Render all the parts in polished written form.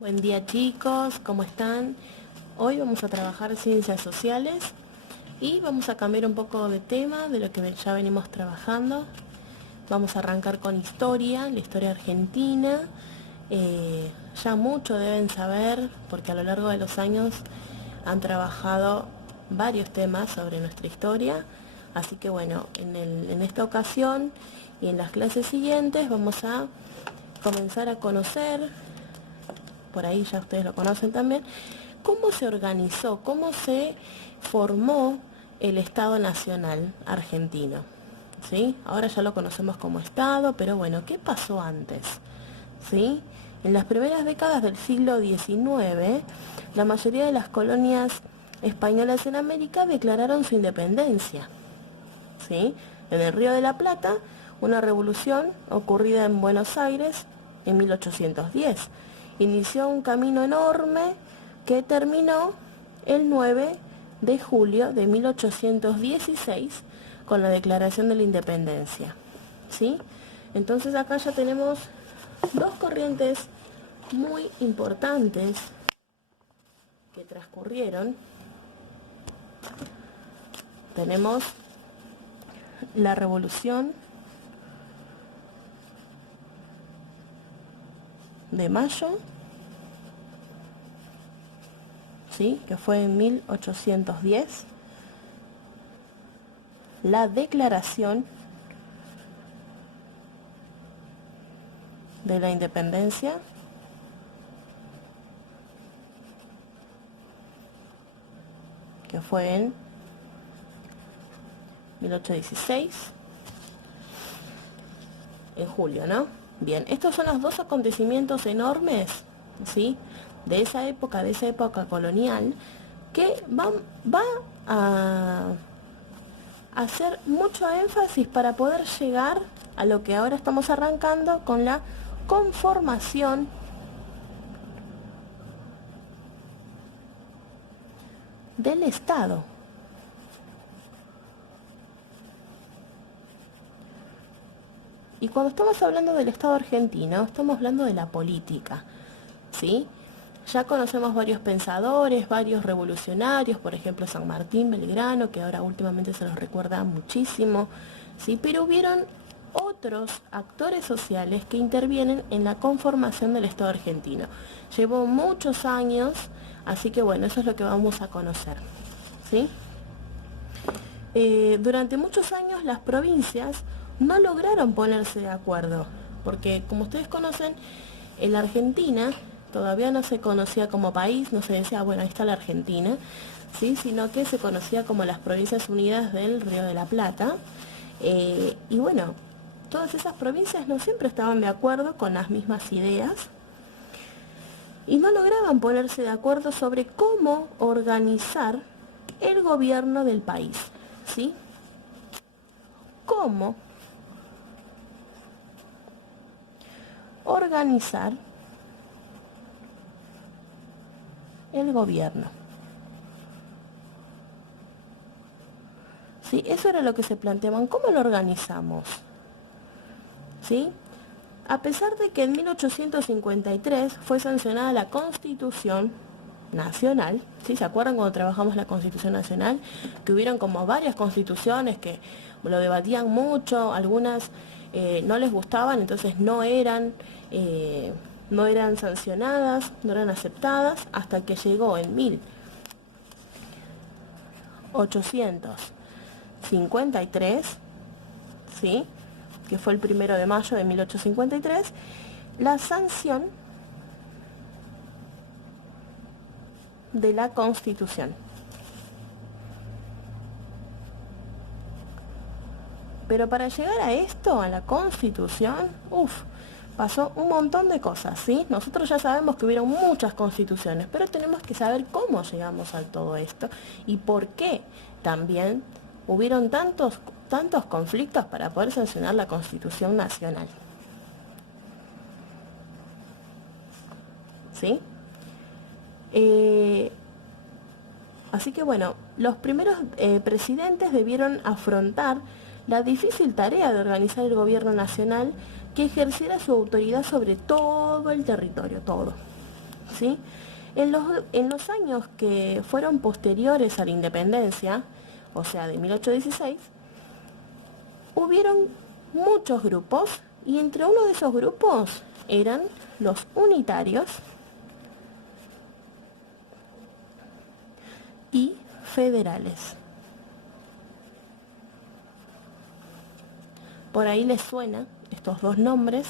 Buen día chicos, ¿cómo están? Hoy vamos a trabajar ciencias sociales y vamos a cambiar un poco de tema de lo que ya venimos trabajando. Vamos a arrancar con historia, la historia argentina. Ya mucho deben saber porque a lo largo de los años han trabajado varios temas sobre nuestra historia. Así que bueno, en esta ocasión y en las clases siguientes vamos a comenzar a conocer, por ahí ya ustedes lo conocen también, cómo se organizó, cómo se formó el Estado Nacional argentino. ¿Sí? Ahora ya lo conocemos como Estado, pero bueno, ¿qué pasó antes? ¿Sí? En las primeras décadas del siglo XIX, la mayoría de las colonias españolas en América declararon su independencia. ¿Sí? En el Río de la Plata, una revolución ocurrida en Buenos Aires en 1810 inició un camino enorme que terminó el 9 de julio de 1816 con la Declaración de la Independencia. ¿Sí? Entonces acá ya tenemos dos corrientes muy importantes que transcurrieron. Tenemos la Revolución de Mayo, ¿sí? Que fue en 1810, la Declaración de la Independencia, que fue en 1816, en julio, ¿no? Bien, estos son los dos acontecimientos enormes, ¿sí? De esa época colonial, que va a hacer mucho énfasis para poder llegar a lo que ahora estamos arrancando con la conformación del Estado. Y cuando estamos hablando del Estado argentino, estamos hablando de la política, ¿sí? Ya conocemos varios pensadores, varios revolucionarios, por ejemplo San Martín, Belgrano, que ahora últimamente se los recuerda muchísimo, ¿sí? Pero hubieron otros actores sociales que intervienen en la conformación del Estado argentino. Llevó muchos años, así que bueno, eso es lo que vamos a conocer, ¿sí? Durante muchos años las provincias no lograron ponerse de acuerdo, porque como ustedes conocen, en la Argentina todavía no se conocía como país, no se decía, bueno, ahí está la Argentina, ¿sí? Sino que se conocía como las Provincias Unidas del Río de la Plata. Y bueno, todas esas provincias no siempre estaban de acuerdo con las mismas ideas y no lograban ponerse de acuerdo sobre cómo organizar el gobierno del país, ¿sí? Cómo organizar el gobierno. ¿Sí? Eso era lo que se planteaban. ¿Cómo lo organizamos? ¿Sí? A pesar de que en 1853 fue sancionada la Constitución Nacional, ¿sí? ¿Se acuerdan cuando trabajamos la Constitución Nacional? Que hubieron como varias constituciones que lo debatían mucho, algunas no les gustaban, entonces no eran sancionadas, no eran aceptadas, hasta que llegó en 1853, ¿sí? Que fue el 1 de mayo de 1853, la sanción de la Constitución. Pero para llegar a esto, a la Constitución, pasó un montón de cosas, ¿sí? Nosotros ya sabemos que hubieron muchas constituciones, pero tenemos que saber cómo llegamos a todo esto y por qué también hubieron tantos conflictos para poder sancionar la Constitución Nacional. ¿Sí? Así que bueno, los primeros presidentes debieron afrontar la difícil tarea de organizar el gobierno nacional que ejerciera su autoridad sobre todo el territorio, todo. ¿sí? En los años que fueron posteriores a la independencia, o sea, de 1816, hubieron muchos grupos y entre uno de esos grupos eran los unitarios y federales. Por ahí les suena estos dos nombres,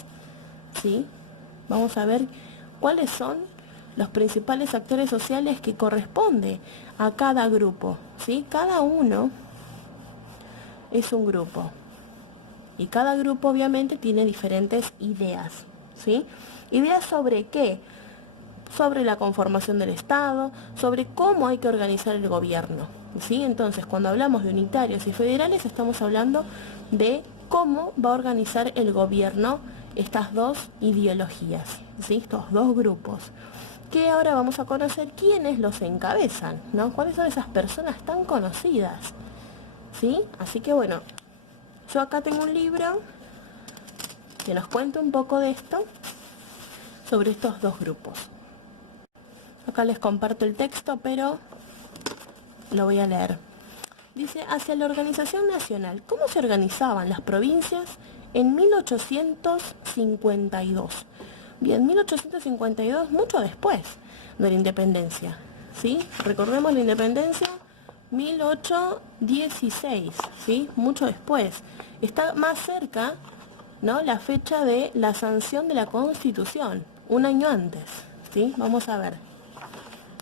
¿sí? Vamos a ver cuáles son los principales actores sociales que corresponde a cada grupo, ¿sí? Cada uno es un grupo y cada grupo obviamente tiene diferentes ideas, ¿sí? ¿Ideas sobre qué? Sobre la conformación del Estado, sobre cómo hay que organizar el gobierno, ¿sí? Entonces, cuando hablamos de unitarios y federales, estamos hablando de cómo va a organizar el gobierno estas dos ideologías, ¿sí? Estos dos grupos, que ahora vamos a conocer quiénes los encabezan, ¿no? ¿Cuáles son esas personas tan conocidas? ¿Sí? Así que bueno, yo acá tengo un libro que nos cuenta un poco de esto, sobre estos dos grupos. Acá les comparto el texto, pero lo voy a leer. Dice, hacia la organización nacional, ¿cómo se organizaban las provincias en 1852? Bien, 1852, mucho después de la independencia, ¿sí? Recordemos la independencia, 1816, ¿sí? Mucho después. Está más cerca, ¿no?, la fecha de la sanción de la Constitución, un año antes, ¿sí? Vamos a ver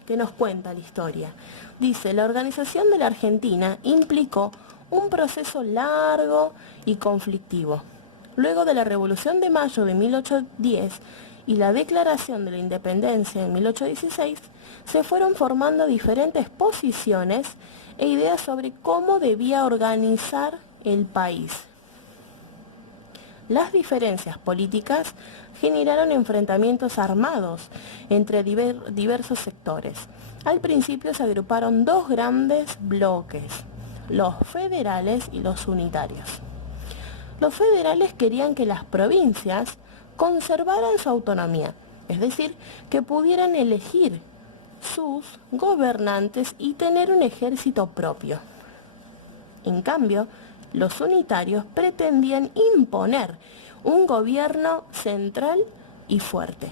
qué nos cuenta la historia. Dice, la organización de la Argentina implicó un proceso largo y conflictivo. Luego de la Revolución de Mayo de 1810 y la Declaración de la Independencia en 1816, se fueron formando diferentes posiciones e ideas sobre cómo debía organizar el país. Las diferencias políticas generaron enfrentamientos armados entre diversos sectores. Al principio se agruparon dos grandes bloques, los federales y los unitarios. Los federales querían que las provincias conservaran su autonomía, es decir, que pudieran elegir sus gobernantes y tener un ejército propio. En cambio, los unitarios pretendían imponer un gobierno central y fuerte.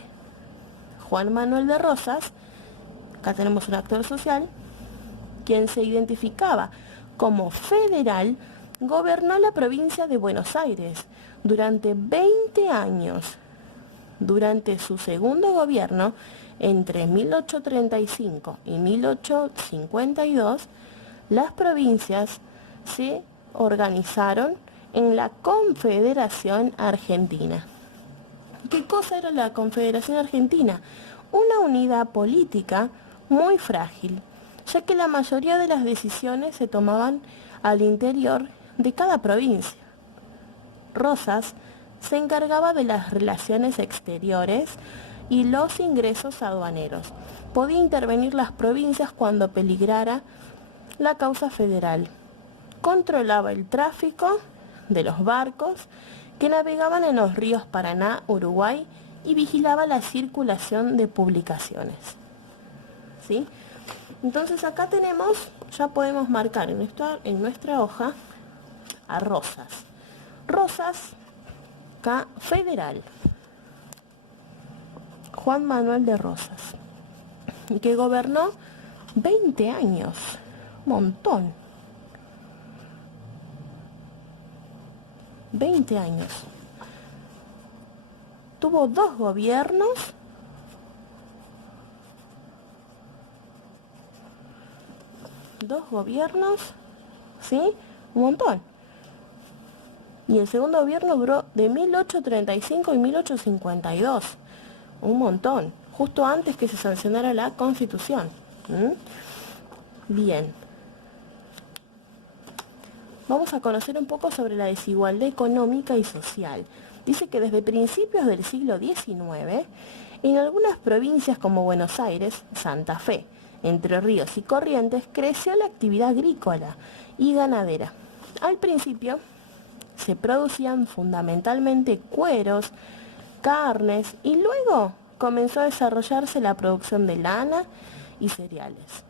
Juan Manuel de Rosas, acá tenemos un actor social, quien se identificaba como federal, gobernó la provincia de Buenos Aires durante 20 años. Durante su segundo gobierno, entre 1835 y 1852, las provincias se organizaron en la Confederación Argentina. ¿Qué cosa era la Confederación Argentina? Una unidad política muy frágil, ya que la mayoría de las decisiones se tomaban al interior de cada provincia. Rosas se encargaba de las relaciones exteriores y los ingresos aduaneros. Podía intervenir las provincias cuando peligrara la causa federal. Controlaba el tráfico de los barcos que navegaban en los ríos Paraná, Uruguay y vigilaba la circulación de publicaciones. ¿Sí? Entonces acá tenemos, ya podemos marcar en nuestra hoja a Rosas. Rosas, acá, federal. Juan Manuel de Rosas, que gobernó 20 años, un montón. 20 años. Tuvo dos gobiernos. ¿Sí? Un montón. Y el segundo gobierno duró de 1835 y 1852. Un montón. Justo antes que se sancionara la Constitución. Bien. Vamos a conocer un poco sobre la desigualdad económica y social. Dice que desde principios del siglo XIX, en algunas provincias como Buenos Aires, Santa Fe, Entre Ríos y Corrientes, creció la actividad agrícola y ganadera. Al principio, se producían fundamentalmente cueros, carnes y luego comenzó a desarrollarse la producción de lana y cereales.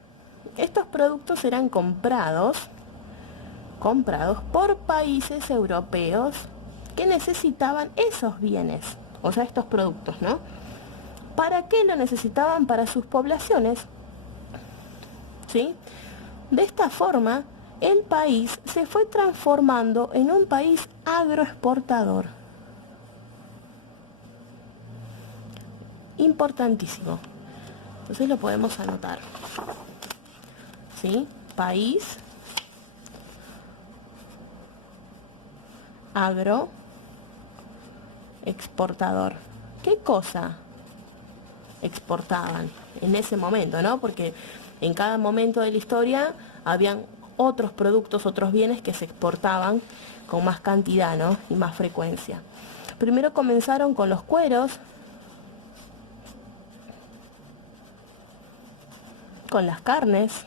Estos productos eran comprados por países europeos que necesitaban esos bienes, o sea, estos productos, ¿no? ¿Para qué lo necesitaban? Para sus poblaciones, ¿sí? De esta forma, el país se fue transformando en un país agroexportador. Importantísimo. Entonces lo podemos anotar. ¿Sí? País agroexportador. ¿Qué cosa exportaban en ese momento, no? Porque en cada momento de la historia habían otros productos, otros bienes que se exportaban con más cantidad, ¿no? Y más frecuencia. Primero comenzaron con los cueros, con las carnes,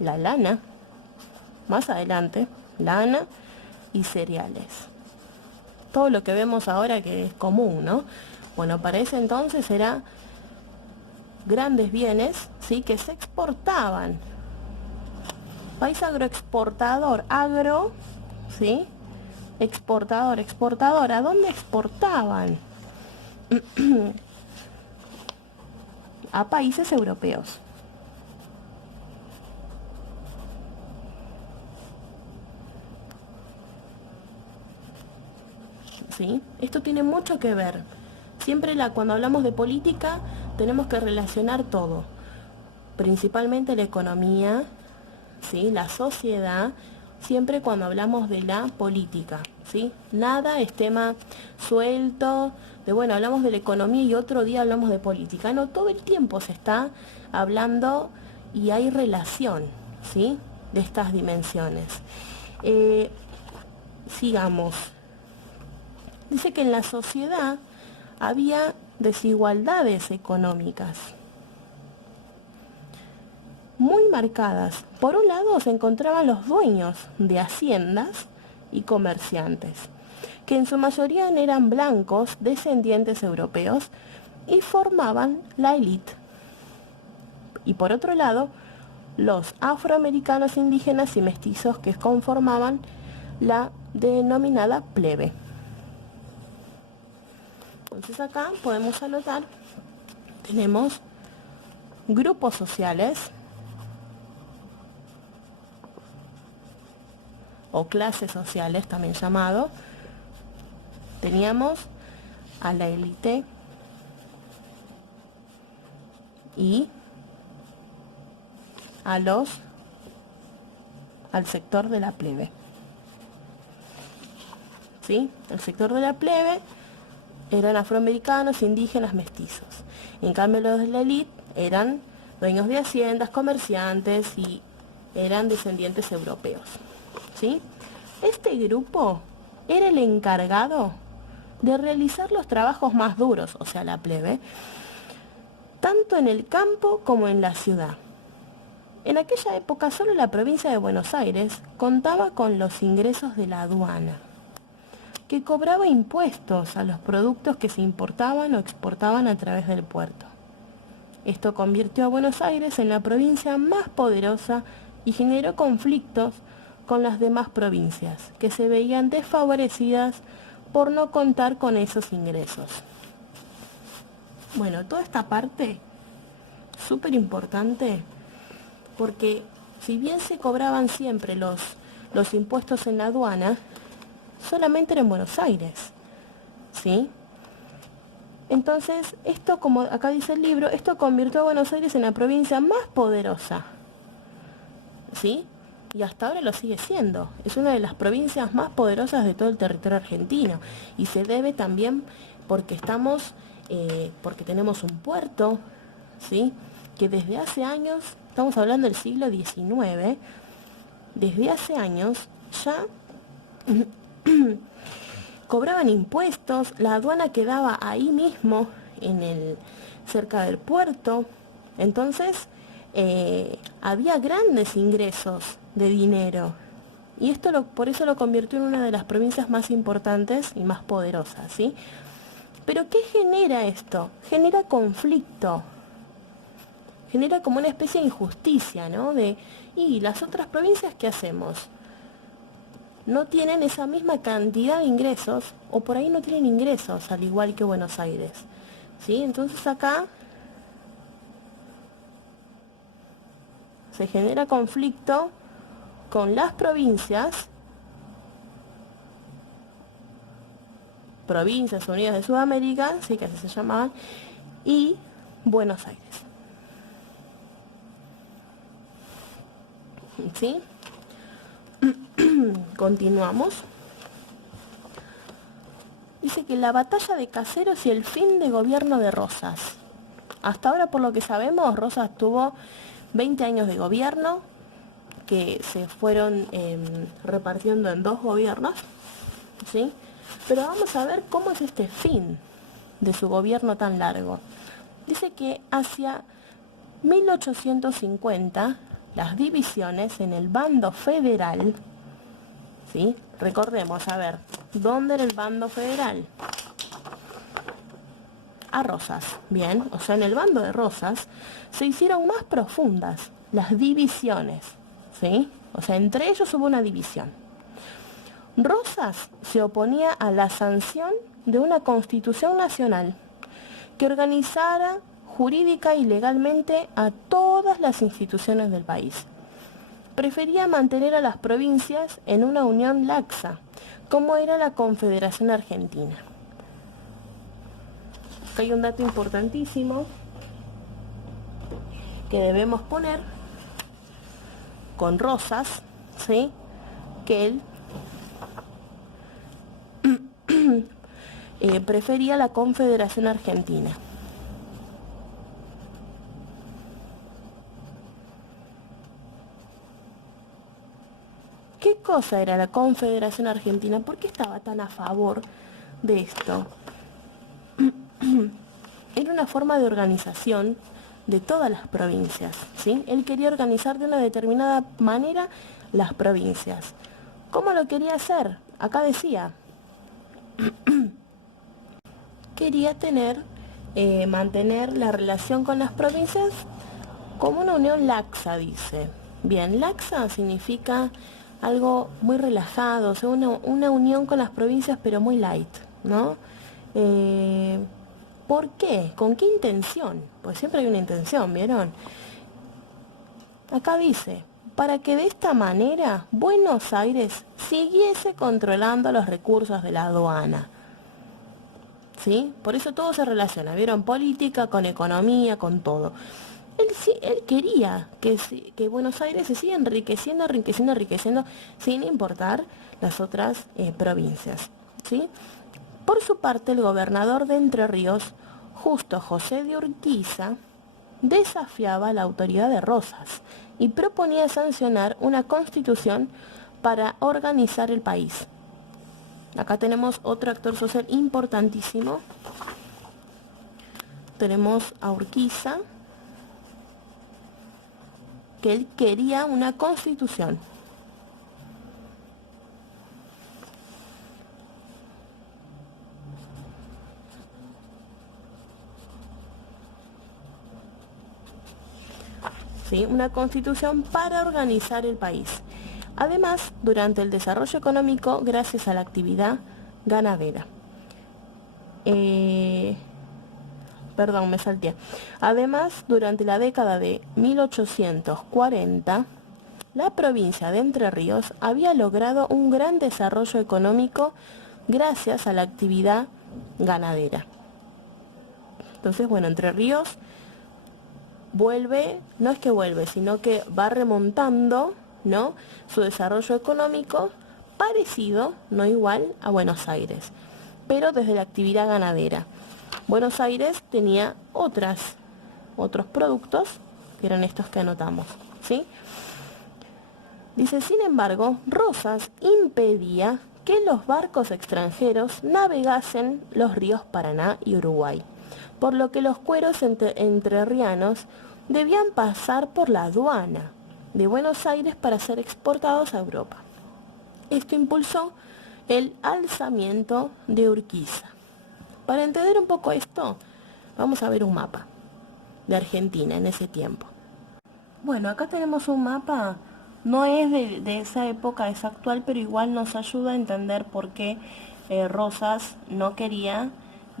la lana, más adelante, lana y cereales. Todo lo que vemos ahora que es común, ¿no? Bueno, para ese entonces eran grandes bienes, ¿sí? Que se exportaban. País agroexportador, agro, ¿sí? Exportador, exportador. ¿A dónde exportaban? A países europeos. ¿Sí? Esto tiene mucho que ver. Siempre cuando hablamos de política tenemos que relacionar todo, principalmente la economía, ¿sí? La sociedad, siempre cuando hablamos de la política, ¿sí? Nada es tema suelto, de bueno, hablamos de la economía y otro día hablamos de política. No, todo el tiempo se está hablando y hay relación, ¿sí? De estas dimensiones. Sigamos. Dice que en la sociedad había desigualdades económicas muy marcadas. Por un lado se encontraban los dueños de haciendas y comerciantes, que en su mayoría eran blancos descendientes europeos y formaban la élite. Y por otro lado, los afroamericanos indígenas y mestizos que conformaban la denominada plebe. Entonces acá podemos anotar, tenemos grupos sociales o clases sociales también llamado. Teníamos a la élite y al sector de la plebe. ¿Sí? El sector de la plebe eran afroamericanos, indígenas, mestizos. En cambio los de la élite eran dueños de haciendas, comerciantes y eran descendientes europeos. ¿Sí? Este grupo era el encargado de realizar los trabajos más duros, o sea, la plebe, tanto en el campo como en la ciudad. En aquella época solo la provincia de Buenos Aires contaba con los ingresos de la aduana, que cobraba impuestos a los productos que se importaban o exportaban a través del puerto. Esto convirtió a Buenos Aires en la provincia más poderosa y generó conflictos con las demás provincias, que se veían desfavorecidas por no contar con esos ingresos. Bueno, toda esta parte súper importante, porque si bien se cobraban siempre los impuestos en la aduana, solamente era en Buenos Aires, ¿sí? Entonces, esto, como acá dice el libro, esto convirtió a Buenos Aires en la provincia más poderosa, ¿sí? Y hasta ahora lo sigue siendo. Es una de las provincias más poderosas de todo el territorio argentino. Y se debe también porque porque tenemos un puerto, ¿sí? Que desde hace años, estamos hablando del siglo XIX, desde hace años ya cobraban impuestos, la aduana quedaba ahí mismo, cerca del puerto. Entonces, había grandes ingresos de dinero. Y esto por eso lo convirtió en una de las provincias más importantes y más poderosas, ¿sí? Pero ¿qué genera esto? Genera conflicto. Genera como una especie de injusticia, ¿no? ¿Y las otras provincias qué hacemos? No tienen esa misma cantidad de ingresos, o por ahí no tienen ingresos, al igual que Buenos Aires. ¿Sí? Entonces acá se genera conflicto con las Provincias Unidas de Sudamérica, sí, que así se llamaban, y Buenos Aires. ¿Sí? Continuamos. Dice que la batalla de Caseros y el fin de gobierno de Rosas. Hasta ahora, por lo que sabemos, Rosas tuvo 20 años de gobierno, que se fueron repartiendo en 2 gobiernos, ¿sí? Pero vamos a ver cómo es este fin de su gobierno tan largo. Dice que hacia 1850, las divisiones en el bando federal, ¿sí? Recordemos, a ver, ¿dónde era el bando federal? A Rosas, bien, o sea, en el bando de Rosas se hicieron más profundas las divisiones, ¿sí? O sea, entre ellos hubo una división. Rosas se oponía a la sanción de una constitución nacional que organizara jurídica y legalmente a todas las instituciones del país. Prefería mantener a las provincias en una unión laxa, como era la Confederación Argentina. Acá hay un dato importantísimo que debemos poner con Rosas, ¿sí? Que él prefería la Confederación Argentina. ¿Qué cosa era la Confederación Argentina? ¿Por qué estaba tan a favor de esto? Era una forma de organización de todas las provincias, ¿sí? Él quería organizar de una determinada manera las provincias. ¿Cómo lo quería hacer? Acá decía, quería mantener la relación con las provincias como una unión laxa, dice. Bien, laxa significa algo muy relajado, o sea, una unión con las provincias pero muy light, ¿no? ¿Por qué? ¿Con qué intención? Pues siempre hay una intención, ¿vieron? Acá dice, para que de esta manera Buenos Aires siguiese controlando los recursos de la aduana. ¿Sí? Por eso todo se relaciona, ¿vieron? Política con economía, con todo. Él quería que Buenos Aires se siga enriqueciendo, sin importar las otras provincias, ¿sí? Por su parte, el gobernador de Entre Ríos, Justo José de Urquiza, desafiaba la autoridad de Rosas y proponía sancionar una constitución para organizar el país. Acá tenemos otro actor social importantísimo. Tenemos a Urquiza, que él quería una constitución. ¿Sí? Una constitución para organizar el país. Además, durante el desarrollo económico, gracias a la actividad ganadera. Perdón, me salté. Además, durante la década de 1840, la provincia de Entre Ríos había logrado un gran desarrollo económico gracias a la actividad ganadera. Entonces, bueno, Entre Ríos vuelve, no es que vuelve, sino que va remontando, ¿no?, su desarrollo económico parecido, no igual, a Buenos Aires, pero desde la actividad ganadera. Buenos Aires tenía otros productos, que eran estos que anotamos, ¿sí? Dice, sin embargo, Rosas impedía que los barcos extranjeros navegasen los ríos Paraná y Uruguay, por lo que los cueros entrerrianos debían pasar por la aduana de Buenos Aires para ser exportados a Europa. Esto impulsó el alzamiento de Urquiza. Para entender un poco esto, vamos a ver un mapa de Argentina en ese tiempo. Bueno, acá tenemos un mapa, no es de esa época, es actual, pero igual nos ayuda a entender por qué Rosas no quería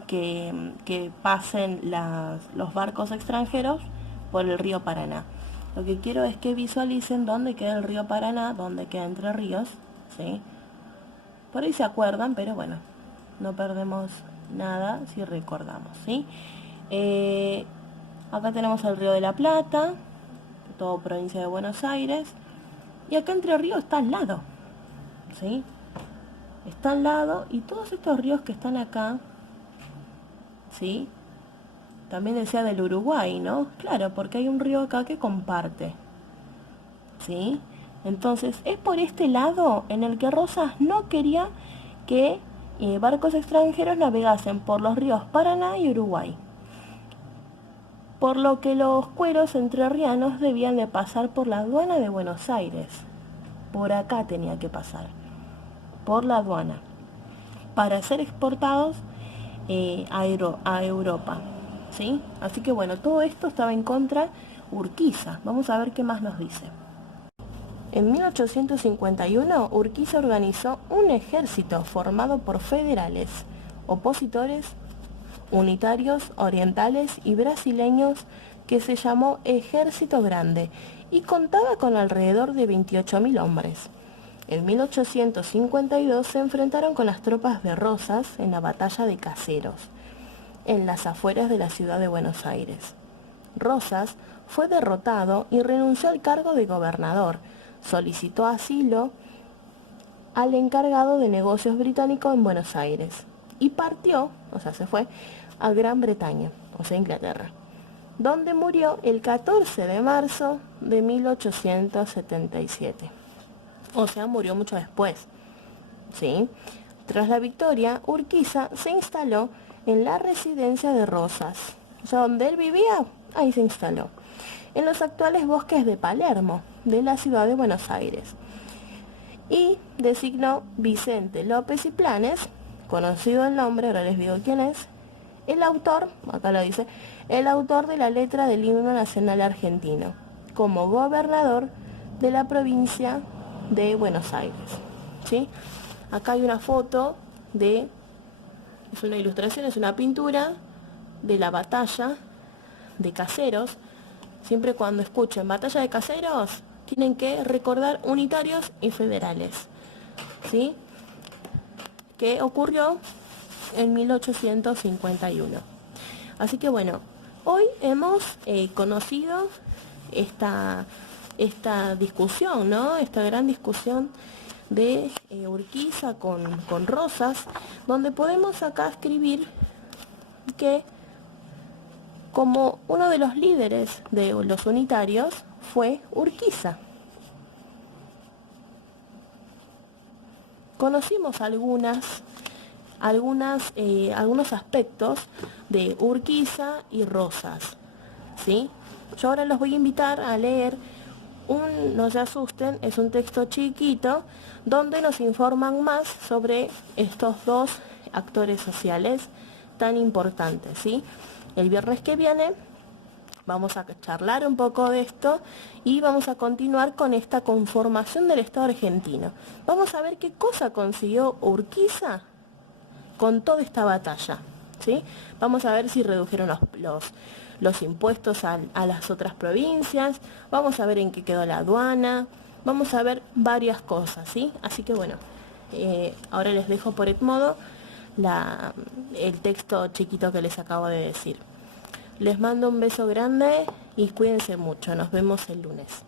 que pasen los barcos extranjeros por el río Paraná. Lo que quiero es que visualicen dónde queda el río Paraná, dónde queda Entre Ríos, ¿sí? Por ahí se acuerdan, pero bueno, no perdemos nada si recordamos, ¿sí? Acá tenemos el río de la Plata, todo provincia de Buenos Aires, y acá Entre Ríos está al lado, ¿sí? Está al lado, y todos estos ríos que están acá, ¿sí? También decía del Uruguay, ¿no? Claro, porque hay un río acá que comparte, ¿sí? Entonces, es por este lado en el que Rosas no quería que barcos extranjeros navegasen por los ríos Paraná y Uruguay. Por lo que los cueros entrerrianos debían de pasar por la aduana de Buenos Aires. Por acá tenía que pasar, por la aduana, para ser exportados a Europa, ¿sí? Así que bueno, todo esto estaba en contra Urquiza. Vamos a ver qué más nos dice. En 1851, Urquiza organizó un ejército formado por federales, opositores, unitarios, orientales y brasileños que se llamó Ejército Grande y contaba con alrededor de 28.000 hombres. En 1852 se enfrentaron con las tropas de Rosas en la batalla de Caseros, en las afueras de la ciudad de Buenos Aires. Rosas fue derrotado y renunció al cargo de gobernador. Solicitó asilo al encargado de negocios británico en Buenos Aires y partió, o sea, se fue a Gran Bretaña, o sea, Inglaterra, donde murió el 14 de marzo de 1877. O sea, murió mucho después, ¿sí? Tras la victoria, Urquiza se instaló en la residencia de Rosas, o sea, donde él vivía, ahí se instaló, en los actuales bosques de Palermo, de la ciudad de Buenos Aires, y designó Vicente López y Planes, conocido el nombre, ahora les digo quién es, el autor, acá lo dice, el autor de la letra del himno nacional argentino, como gobernador de la provincia de Buenos Aires, ¿sí? Acá hay una foto es una ilustración, es una pintura de la batalla de Caseros. Siempre cuando escuchen batalla de Caseros, tienen que recordar unitarios y federales, ¿sí? Que ocurrió en 1851. Así que bueno, hoy hemos conocido esta discusión, ¿no? Esta gran discusión de Urquiza con Rosas, donde podemos acá escribir que como uno de los líderes de los unitarios fue Urquiza. Conocimos algunos aspectos de Urquiza y Rosas, ¿sí? Yo ahora los voy a invitar a leer no se asusten, es un texto chiquito donde nos informan más sobre estos dos actores sociales tan importantes, ¿sí? El viernes que viene vamos a charlar un poco de esto y vamos a continuar con esta conformación del Estado argentino. Vamos a ver qué cosa consiguió Urquiza con toda esta batalla, ¿sí? Vamos a ver si redujeron los impuestos a las otras provincias, vamos a ver en qué quedó la aduana, vamos a ver varias cosas, ¿sí? Así que bueno, ahora les dejo por Edmodo el texto chiquito que les acabo de decir. Les mando un beso grande y cuídense mucho. Nos vemos el lunes.